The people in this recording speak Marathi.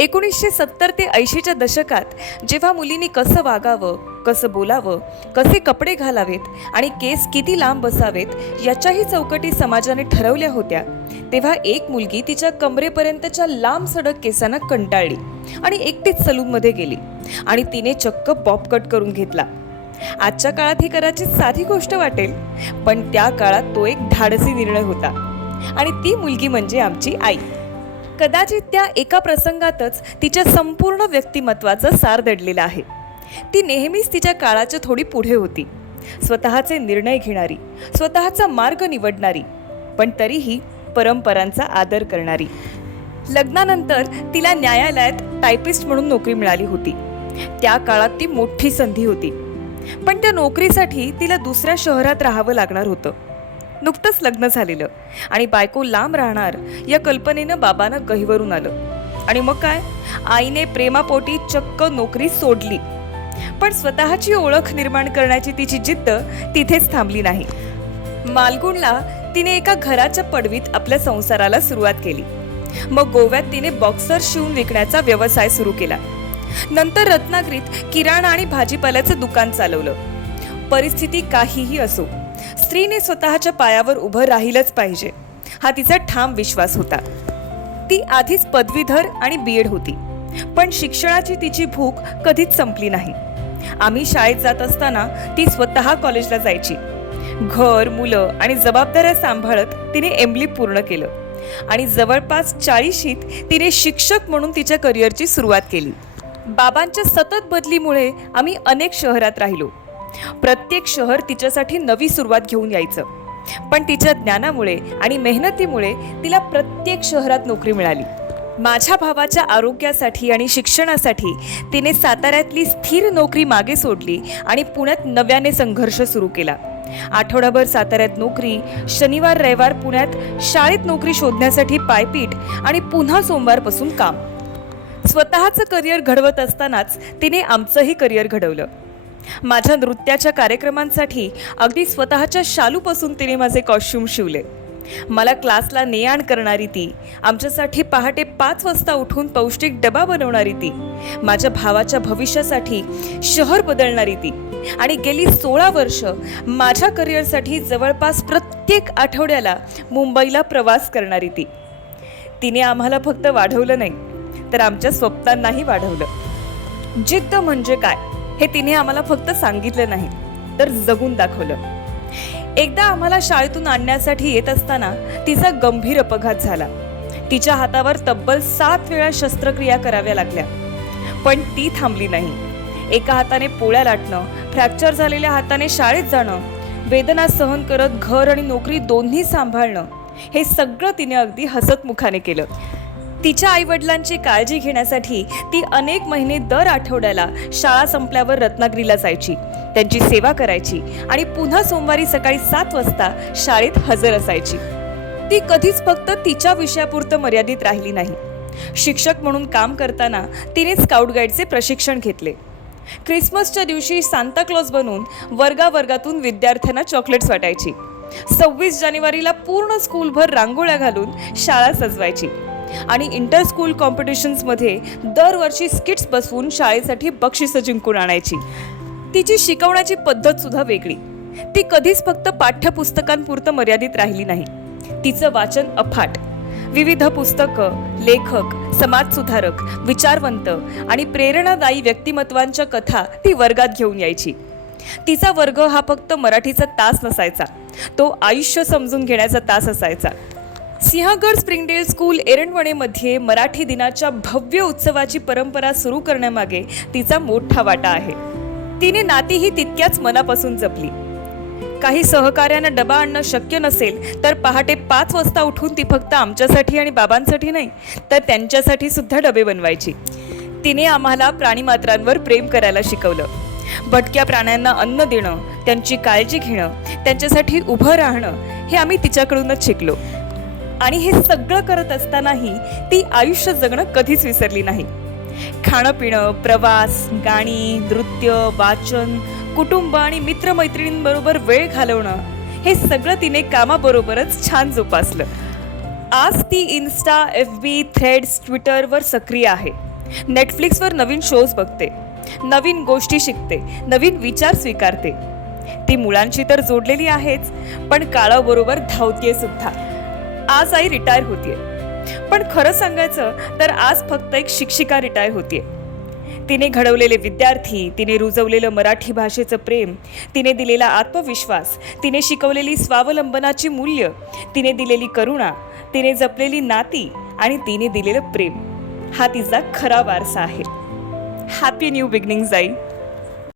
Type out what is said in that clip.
1970 ते 80च्या दशकात जेव्हा मुलींनी कसं वागावं, कसं बोलावं, कसे कपडे घालावेत आणि केस किती लांब बसावेत याच्याही चौकटी समाजाने ठरवल्या होत्या, तेव्हा एक मुलगी तिच्या कमरेपर्यंतच्या लांब सडक केसांना कंटाळली आणि एकटीच सलूनमध्ये गेली आणि तिने चक्क पॉप कट करून घेतला. आजच्या काळात ही कदाचित साधी गोष्ट वाटेल, पण त्या काळात तो एक धाडसी निर्णय होता आणि ती मुलगी म्हणजे आमची आई. कदाचित त्या एका प्रसंगातच तिच्या संपूर्ण व्यक्तिमत्वाचं सार दडलेलं आहे. ती नेहमीच तिच्या काळाच्या थोडी पुढे होती, स्वतःचे निर्णय घेणारी, स्वतःचा मार्ग निवडणारी, पण तरीही परंपरांचा आदर करणारी. लग्नानंतर तिला न्यायालयात टायपिस्ट म्हणून नोकरी मिळाली होती. त्या काळात ती मोठी संधी होती, पण त्या नोकरीसाठी तिला दुसऱ्या शहरात राहावं लागणार होतं. नुकतंच लग्न झालेलं आणि बायको लांब राहणार या कल्पनेनं बाबांना गहिवरून आलं आणि मग काय, आईने प्रेमापोटी चक्क नोकरी सोडली. पण स्वतःची ओळख निर्माण करण्याची तिची जिद्द तिथेच थांबली नाही. मालगुणला तिने एका घराच्या पडवीत आपल्या संसाराला सुरुवात केली. मग गोव्यात तिने बॉक्सर शिवून विकण्याचा व्यवसाय सुरू केला. नंतर रत्नागिरीत किराणा आणि भाजीपाल्याचं दुकान चालवलं. परिस्थिती काहीही असो, स्त्रीने स्वतःच्या पायावर उभं राहिलंच पाहिजे हा तिचा ठाम विश्वास होता. ती आधीच पदवीधर आणि बीएड होती, पण शिक्षणाची तिची भूक कधीच संपली नाही. आम्ही शाळेत जात असताना ती स्वतः कॉलेजला जायची. घर, मुलं आणि जबाबदाऱ्या सांभाळत तिने एमली पूर्ण केलं आणि जवळपास 40शीत तिने शिक्षक म्हणून तिच्या करिअरची सुरुवात केली. बाबांच्या सतत बदलीमुळे आम्ही अनेक शहरात राहिलो. प्रत्येक शहर तिच्यासाठी नवी सुरुवात घेऊन यायचं, पण तिच्या ज्ञानामुळे आणि मेहनतीमुळे तिला प्रत्येक शहरात नोकरी मिळाली. माझ्या भावाच्या आरोग्यासाठी आणि शिक्षणासाठी तिने साताऱ्यातली स्थिर नोकरी मागे सोडली आणि पुण्यात नव्याने संघर्ष सुरू केला. आठवडाभर साताऱ्यात नोकरी, शनिवार रविवार पुण्यात शाळेत नोकरी शोधण्यासाठी पायपीट आणि पुन्हा सोमवारपासून काम. स्वतःचं करिअर घडवत असतानाच तिने आमचंही करिअर घडवलं. माझ्या नृत्याच्या कार्यक्रमांसाठी अगदी स्वतःच्या शालूपासून तिने माझे कॉस्ट्यूम शिवले. मला क्लासला ने आण करणारी ती, आमच्यासाठी पहाटे 5 वाजता उठून पौष्टिक डबा बनवणारी ती, माझ्या भावाच्या भविष्यासाठी शहर बदलणारी ती आणि गेली 16 वर्ष माझ्या करिअरसाठी जवळपास प्रत्येक आठवड्याला मुंबईला प्रवास करणारी ती. तिने आम्हाला फक्त वाढवलं नाही, तर आमच्या स्वप्नांनाही वाढवलं. जिद्द म्हणजे काय हे तिने आम्हाला फक्त सांगितलं नाही, तर जगून दाखवलं. एकदा आम्हाला शाळेतून आणण्यासाठी येत असताना तिचा गंभीर अपघात झाला. तिच्या हातावर तब्बल 7 वेळा शस्त्रक्रिया कराव्या लागल्या, पण ती थांबली नाही. एका हाताने पोळ्या लाटणं, फ्रॅक्चर झालेल्या हाताने शाळेत जाणं, वेदना सहन करत घर आणि नोकरी दोन्ही सांभाळणं, हे सगळं तिने अगदी हसतमुखाने केलं. तिच्या आईवडिलांची काळजी घेण्यासाठी ती अनेक महिने दर आठवड्याला शाळा संपल्यावर रत्नागिरीला जायची, त्यांची सेवा करायची आणि पुन्हा सोमवारी सकाळी 7 वाजता शाळेत हजर असायची. ती कधीच फक्त तिच्या विषयापुरतं मर्यादित राहिली नाही. शिक्षक म्हणून काम करताना तिने स्काउट गाईडचे प्रशिक्षण घेतले. ख्रिसमसच्या दिवशी सांताक्लॉज बनून वर्गावर्गातून विद्यार्थ्यांना चॉकलेट्स वाटायची. 26 जानेवारीला पूर्ण स्कूलभर रांगोळ्या घालून शाळा सजवायची आणि इंटर स्कूल कॉम्पिटिशन्समध्ये दरवर्षी स्किट्स बसवून शाळेसाठी बक्षिसं जिंकून आणायची. तिची शिकवण्याची पद्धत सुद्धा वेगळी. ती कधीच फक्त पाठ्यपुस्तकांपुरतं मर्यादित राहिली नाही. तिचं वाचन अफाट. विविध पुस्तकं, लेखक, समाजसुधारक, विचारवंत आणि प्रेरणादायी व्यक्तिमत्वांच्या कथा ती वर्गात घेऊन यायची. तिचा वर्ग हा फक्त मराठीचा तास नसायचा, तो आयुष्य समजून घेण्याचा तास असायचा. सिंहगड स्प्रिंगडेल स्कूल एरंडवणेमध्ये मराठी दिनाच्या भव्य उत्सवाची परंपरा सुरू करण्यामागे तिचा मोठा वाटा आहे. तिने नातीही तितक्याच मनापासून जपली. काही सहकार्यांना डबा आणणं शक्य नसेल तर पहाटे 5 वाजता उठून ती फक्त आमच्यासाठी आणि बाबांसाठी नाही, तर त्यांच्यासाठी सुद्धा डबे बनवायची. तिने आम्हाला प्राणीमात्रांवर प्रेम करायला शिकवलं. भटक्या प्राण्यांना अन्न देणं, त्यांची काळजी घेणं, त्यांच्यासाठी उभं राहणं हे आम्ही तिच्याकडूनच शिकलो. आणि हे सगळं करत असतानाही ती आयुष्य जगणं कधीच विसरली नाही. खाणं पिणं, प्रवास, गाणी, नृत्य, वाचन, कुटुंब आणि मित्रमैत्रिणींबरोबर वेळ घालवणं हे सगळं तिने कामाबरोबरच छान जोपासलं. आज ती इन्स्टा, FB, थ्रेड्स, ट्विटरवर सक्रिय आहे. नेटफ्लिक्सवर नवीन शोज बघते, नवीन गोष्टी शिकते, नवीन विचार स्वीकारते. ती मुलांशी तर जोडलेली आहेच, पण काळाबरोबर धावतीये सुद्धा. आज आई रिटायर होतीये, पण खरं सांगायचं तर आज फक्त एक शिक्षिका रिटायर होतीये. तिने घडवलेले विद्यार्थी, तिने रुजवलेलं मराठी भाषेचं प्रेम, तिने दिलेला आत्मविश्वास, तिने शिकवलेली स्वावलंबनाची मूल्य, तिने दिलेली करुणा, तिने जपलेली नाती आणि तिने दिलेलं प्रेम, हा तिचा खरा वारसा आहे. हॅपी न्यू बिगिनिंग्स आई.